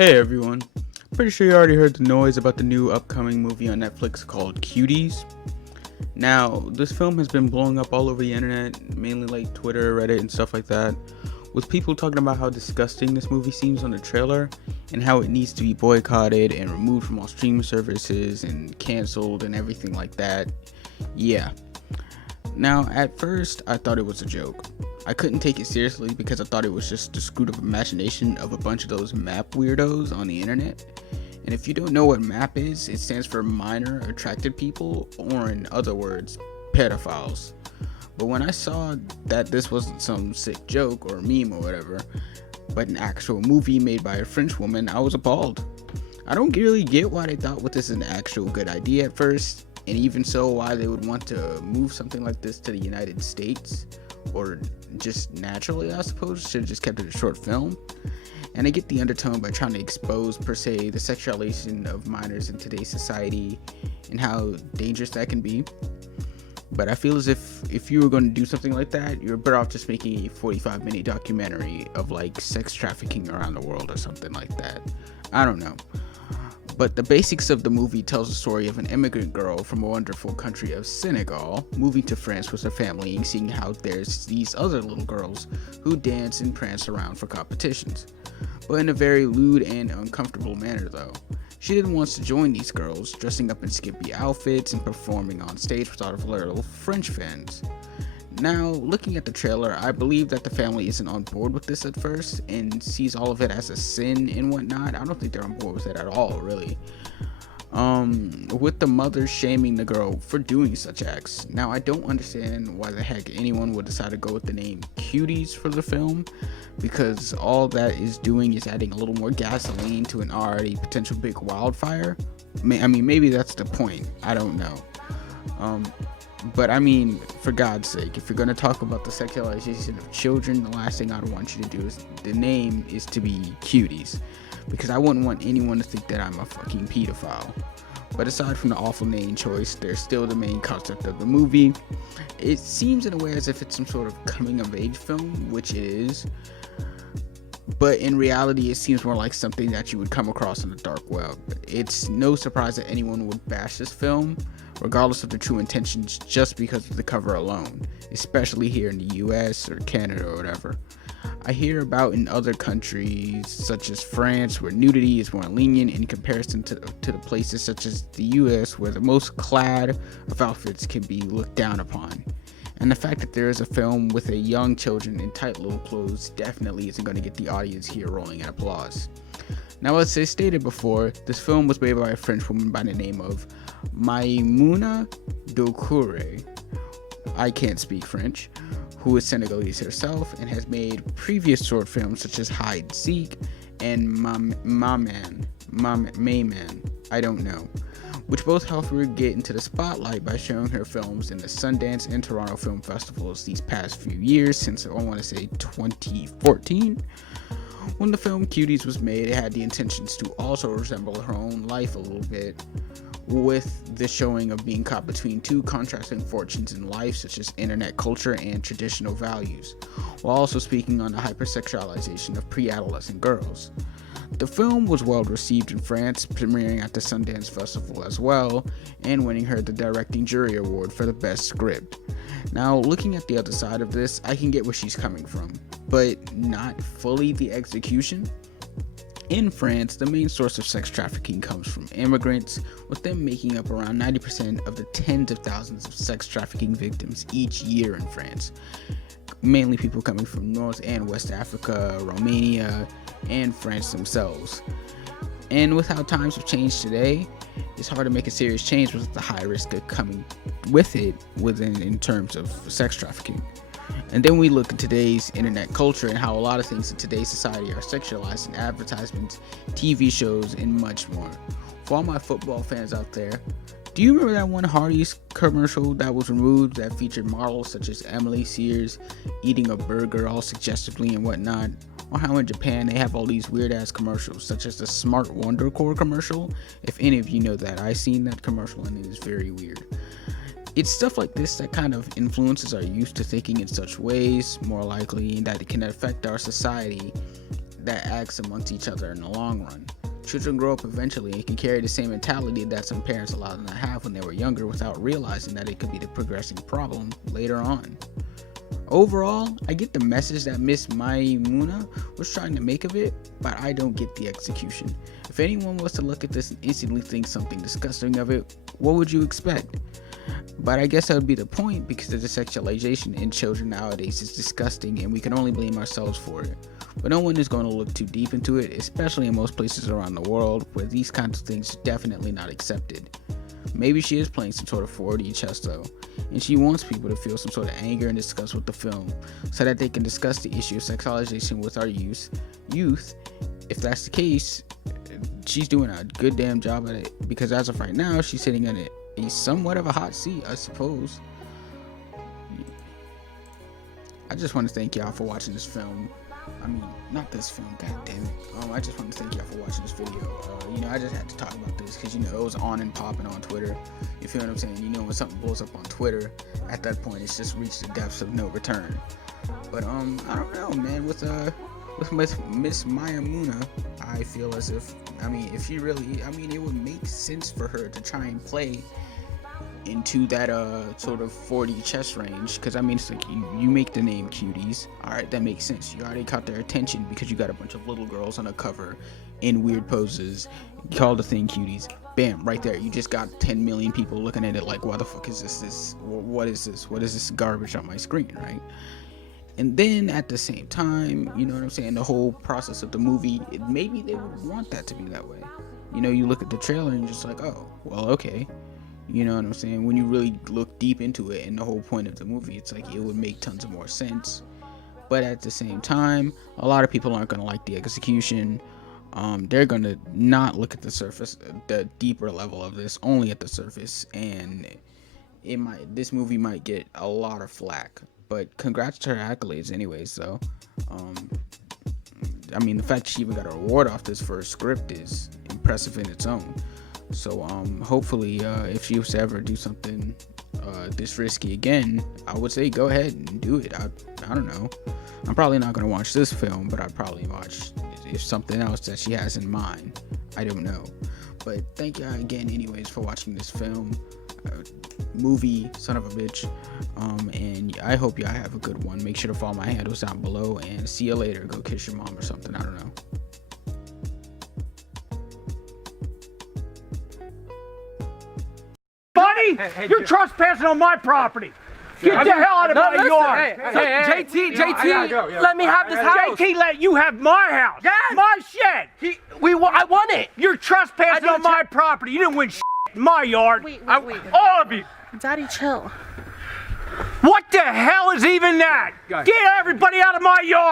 Hey everyone. Pretty sure you already heard the noise about the new upcoming movie on Netflix called Cuties. Now, this film has been blowing up all over the internet, mainly like Twitter, Reddit, and stuff like that, with people talking about how disgusting this movie seems on the trailer and how it needs to be boycotted and removed from all streaming services and canceled and everything like that. Yeah. Now, at first, I thought it was a joke. I couldn't take it seriously because I thought it was just the screwed up imagination of a bunch of those map weirdos on the internet. And if you don't know what MAP is, it stands for Minor Attracted People, or in other words, pedophiles. But when I saw that this wasn't some sick joke or meme or whatever, but an actual movie made by a French woman, I was appalled. I don't really get why they thought this is an actual good idea at first, and even so, why they would want to move something like this to the United States, or just naturally, I suppose. Should have just kept it a short film. And I get the undertone by trying to expose, per se, the sexualization of minors in today's society and how dangerous that can be. But I feel as if you were going to do something like that, you're better off just making a 45-minute documentary of like sex trafficking around the world or something like that. I don't know. But the basics of the movie tells the story of an immigrant girl from a wonderful country of Senegal moving to France with her family and seeing how there's these other little girls who dance and prance around for competitions. But in a very lewd and uncomfortable manner though. She then wants to join these girls, dressing up in skimpy outfits and performing on stage with all of her little French fans. Now, looking at the trailer, I believe that the family isn't on board with this at first and sees all of it as a sin and whatnot. I don't think they're on board with it at all, really. With the mother shaming the girl for doing such acts. Now, I don't understand why the heck anyone would decide to go with the name Cuties for the film, because all that is doing is adding a little more gasoline to an already potential big wildfire. I mean, maybe that's the point. I don't know. But I mean, for God's sake, if you're going to talk about the sexualization of children, the last thing I'd want you to do is the name is to be Cuties, because I wouldn't want anyone to think that I'm a fucking pedophile. But aside from the awful name choice, there's still the main concept of the movie. It seems in a way as if it's some sort of coming of age film, which it is. But in reality, it seems more like something that you would come across on the dark web. It's no surprise that anyone would bash this film, regardless of their true intentions, just because of the cover alone, especially here in the US or Canada or whatever. I hear about in other countries, such as France, where nudity is more lenient in comparison to the places such as the US, where the most clad of outfits can be looked down upon. And the fact that there is a film with a young children in tight little clothes definitely isn't going to get the audience here rolling in applause. Now, as I stated before, this film was made by a French woman by the name of Maïmouna Doucouré. I can't speak French, who is Senegalese herself and has made previous short films such as Hide and Seek and Mayman, I don't know, which both helped her get into the spotlight by showing her films in the Sundance and Toronto Film Festivals these past few years, since I want to say 2014. When the film Cuties was made, it had the intentions to also resemble her own life a little bit, with the showing of being caught between two contrasting fortunes in life, such as internet culture and traditional values, while also speaking on the hypersexualization of pre-adolescent girls. The film was well received in France, premiering at the Sundance Festival as well, and winning her the Directing Jury Award for the Best Script. Now, looking at the other side of this, I can get where she's coming from, but not fully the execution. In France, the main source of sex trafficking comes from immigrants, with them making up around 90% of the tens of thousands of sex trafficking victims each year in France. Mainly people coming from North and West Africa, Romania, and France themselves. And with how times have changed today, it's hard to make a serious change with the high risk of coming with it in terms of sex trafficking. And then we look at today's internet culture and how a lot of things in today's society are sexualized in advertisements, TV shows, and much more. For all my football fans out there, do you remember that one Hardee's commercial that was removed that featured models such as Emily Sears eating a burger all suggestively and whatnot? Or how in Japan they have all these weird ass commercials, such as the Smart Wonder Core commercial? If any of you know that, I've seen that commercial and it is very weird. It's stuff like this that kind of influences our youth to thinking in such ways, more likely, and that it can affect our society that acts amongst each other in the long run. Children grow up eventually and can carry the same mentality that some parents allowed them to have when they were younger without realizing that it could be the progressing problem later on. Overall, I get the message that Miss Maimuna was trying to make of it, but I don't get the execution. If anyone was to look at this and instantly think something disgusting of it, what would you expect? But I guess that would be the point, because the sexualization in children nowadays is disgusting and we can only blame ourselves for it. But no one is going to look too deep into it, especially in most places around the world where these kinds of things are definitely not accepted. Maybe she is playing some sort of 4D chess though, and she wants people to feel some sort of anger and disgust with the film so that they can discuss the issue of sexualization with our youth. If that's the case, she's doing a good damn job at it, because as of right now, she's sitting in a somewhat of a hot seat, I suppose. I just want to thank y'all for watching this film. I mean, not this film, god damn it. I just want to thank y'all for watching this video. I just had to talk about this because, it was on and popping on Twitter. You feel what I'm saying? When something blows up on Twitter, at that point, it's just reached the depths of no return. But, I don't know, man. With Miss Maimuna, I feel as if, if she really, it would make sense for her to try and play into that sort of 4D chess range, because it's like you make the name Cuties, all right, that makes sense. You already caught their attention because you got a bunch of little girls on a cover in weird poses, call the thing Cuties, bam, right there. You just got 10 million people looking at it like, why the fuck is this what is this garbage on my screen, right? And then at the same time, you know what I'm saying, the whole process of the movie, maybe they would want that to be that way. You look at the trailer and you're just like, oh, well, okay. You know what I'm saying? When you really look deep into it and the whole point of the movie, it's like it would make tons of more sense. But at the same time, a lot of people aren't going to like the execution. They're going to not look at the surface, the deeper level of this, only at the surface. And this movie might get a lot of flack. But congrats to her accolades anyways, though. The fact she even got an award off this for a script is impressive in its own. So hopefully if she was to ever do something this risky again, I would say go ahead and do it. I don't know. I'm probably not going to watch this film, but I'd probably watch if something else that she has in mind. I don't know. But thank you again anyways for watching this film. Movie, son of a bitch. And I hope y'all have a good one. Make sure to follow my handles down below, and see you later. Go kiss your mom or something. I don't know. Hey, you're trespassing on my property. Get the hell out of my yard. Hey, JT, let me have this house. JT let you have my house. Yes. My shed. I want it. You're trespassing on my property. You didn't win shit in my yard. Wait. All of you. Daddy, chill. What the hell is even that? Get everybody out of my yard.